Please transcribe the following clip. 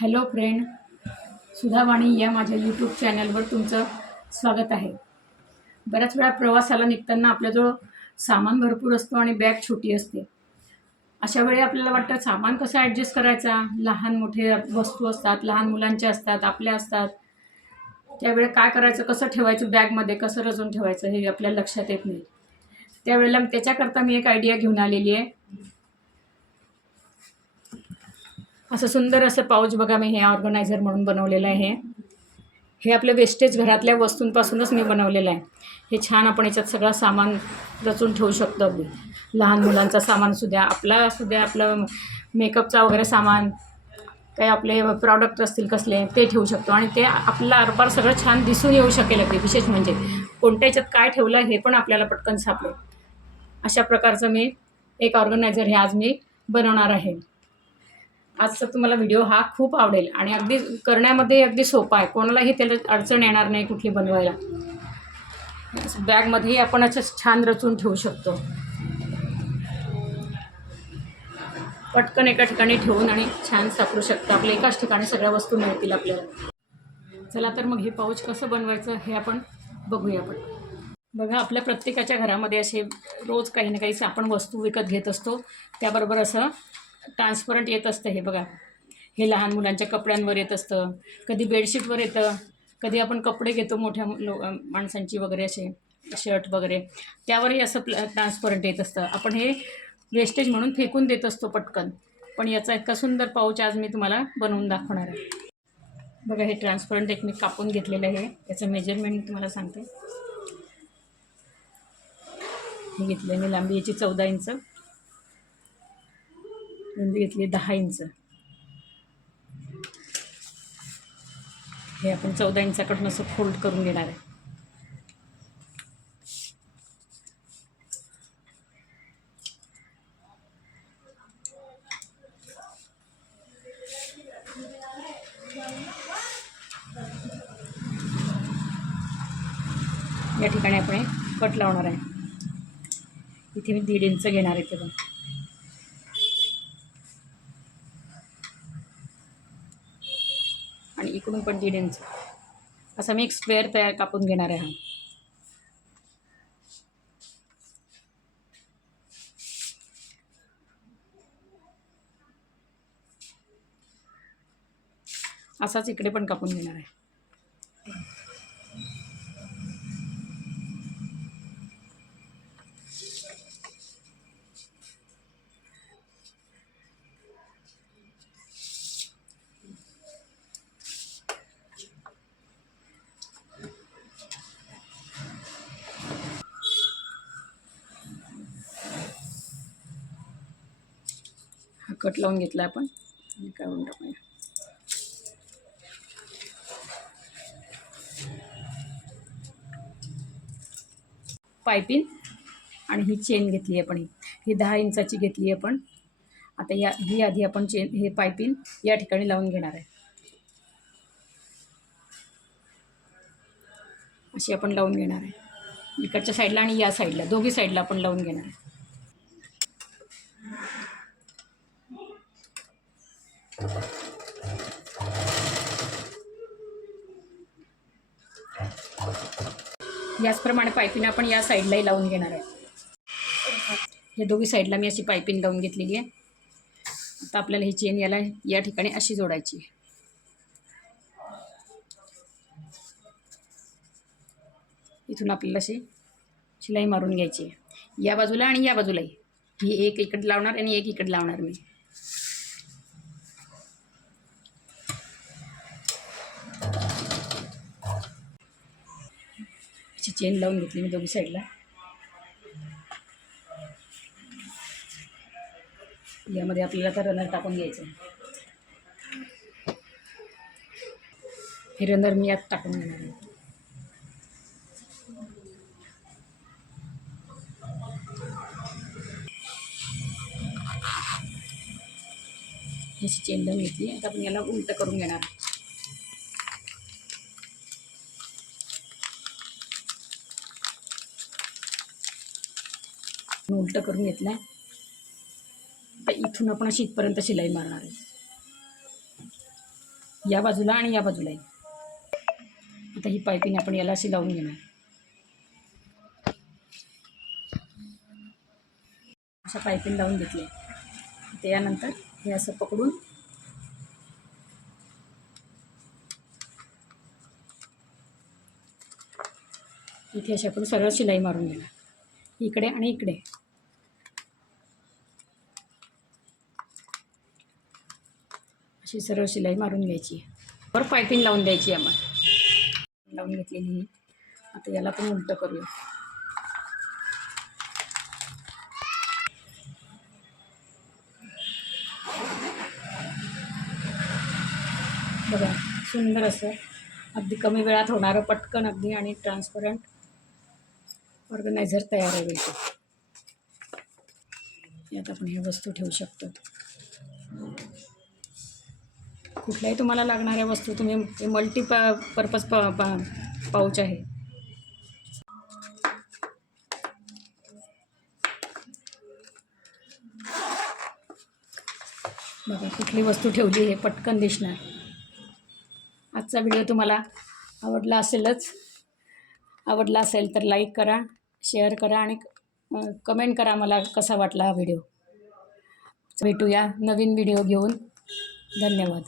Hello friend सुधावाणी या माझ्या YouTube चॅनलवर तुमचं स्वागत आहे. बऱ्याच वेळा प्रवासाला निघताना आपल्याजवळ सामान भरपूर असतो आणि बॅग छोटी असते. अशा वेळी आपल्याला वाटतं सामान कसं ॲडजस्ट करायचा? लहान मोठे वस्तू असतात लहान मुलांच्या असतात आपल्या असतात. त्यावेळी काय करायचं कसं ठेवायचं बॅगमध्ये कसं रचून ठेवायचं हे आपल्याला लक्षात येत नाही. त्यावेळेला त्याच्याकरता मी एक आयडिया घेऊन आलेली आहे. असं सुंदर असं पाऊच बघा मी हे ऑर्गनायझर म्हणून बनवलेलं आहे. हे आपलं वेस्टेज घरातल्या वस्तूंपासूनच मी बनवलेलं आहे. हे छान आपण याच्यात सगळं सामान रचून ठेवू शकतो अगदी. लहान मुलांचा सामान सुद्धा आपला सुद्धा आपलं मेकअपचा वगैरे सामान काही आपले प्रॉडक्ट असतील कसले ते ठेवू शकतो. आणि ते आपला आरपार सगळं छान दिसून येऊ शकेल अगदी विशेष म्हणजे कोणत्या याच्यात काय ठेवलं हे पण आपल्याला पटकन सापडेल. अशा प्रकारचं मी एक ऑर्गनायझर हे आज मी बनवणार आहे. आजचा तुम्हाला व्हिडिओ हा खूप आवडेल आणि अगदी करण्यामध्ये अगदी सोपा आहे. कोणालाही त्याला अडचण येणार नाही कुठली बनवायला. बॅगमध्येही आपण असं छान रचून ठेवू शकतो. पटकन एका ठिकाणी ठेवून आणि छान सापडू शकतो. आपल्या एकाच ठिकाणी सगळ्या वस्तू मिळतील आपल्याला. चला तर मग हे पाऊच कसं बनवायचं हे आपण बघूया आपण. बघा आपल्या प्रत्येकाच्या घरामध्ये असे रोज काही ना काही आपण वस्तू विकत घेत असतो. त्याबरोबर असं ट्रान्सपरंट येत असतं हे बघा. हे लहान मुलांच्या कपड्यांवर येत असतं. कधी बेडशीटवर येतं. कधी आपण कपडे घेतो मोठ्या लो माणसांची वगैरे असे शर्ट वगैरे. त्यावरही असं प्ल ट्रान्सपरंट येत असतं. आपण हे वेस्टेज म्हणून फेकून देत असतो पटकन. पण याचा इतका सुंदर पाऊच आज मी तुम्हाला बनवून दाखवणार आहे. बघा हे ट्रान्सपरंट एक मी कापून घेतलेलं आहे. याचं मेजरमेंट मी तुम्हाला सांगते. हे घेतलं मी लांबी याची चौदा इंच. रुंदी घेतली दहा इंच. हे आपण चौदा इंचाकडून असं फोल्ड करून घेणार आहे. या ठिकाणी आपण कट लावणार आहे. इथे मी दीड इंच घेणार आहे ते इकडून पण दीड इंच असा मी एक स्क्वेअर तयार कापून घेणार आहे हा. असाच इकडे पण कापून घेणार आहे. हा कट लावून घेतला आपण. आणि काढून टाकूया. पायपिन आणि ही चेन घेतली आहे आपण. ही ही दहा इंचाची घेतली आहे आपण. आता या ही आधी आपण चेन हे पायपिन या ठिकाणी लावून घेणार आहे. अशी आपण लावून घेणार आहे. इकडच्या साईडला आणि या साईडला दोघी साईडला आपण लावून घेणार आहे. याचप्रमाणे पायपिन आपण या साईडलाही लावून घेणार आहे. या दोघी साईडला मी अशी पायपिन लावून घेतलेली आहे. आता आपल्याला ही चेन याला या ठिकाणी अशी जोडायची आहे. इथून आपल्याला अशी शिलाई मारून घ्यायची आहे. या बाजूला आणि या बाजूलाही. ही एक इकडे लावणार आणि एक इकडे लावणार मी. चेन लावून घेतली मी दोघी साईडला. यामध्ये आपल्याला तर रनर टाकून घ्यायचं हे रनर मी आत टाकून घेणार आहे. अशी चेन लावून घेतली आता आपण याला उलटं करून घेणार उलटं करून घेतलं आहे आता इथून आपण अशी इथपर्यंत शिलाई मारणार आहे. या बाजूला आणि या बाजूलाही आता ही पायपिंग आपण याला अशी लावून घेणार. अशा पायपिंग लावून घेतली त्यानंतर हे असं पकडून इथे अशी आपण सरळ शिलाई मारून घेणार. इकडे आणि इकडे. अशी सरळ शिलाई मारून घ्यायची. वर पायपिंग लावून द्यायची आम्हाला. लावून घेतलेली ही. आता याला पण उलटं करूया. बघा सुंदर असं. अगदी कमी वेळात होणारं पटकन अगदी आणि ट्रान्सपरंट ऑर्गनायझर तयार आहे बिलकुल. यात आपण ह्या वस्तू ठेवू शकतो. कुठल्याही तुम्हाला लागणाऱ्या वस्तू तुम्ही हे मल्टी प पर्पज प पा- पाऊच आहे. बघा कुठली वस्तू ठेवली हे पटकन दिसणार. आजचा व्हिडिओ तुम्हाला आवडला असेलच. आवडला असेल तर लाईक करा शेअर करा आणि कमेंट करा मला कसा वाटला हा व्हिडिओ भेटूया नवीन व्हिडिओ घेऊन. धन्यवाद.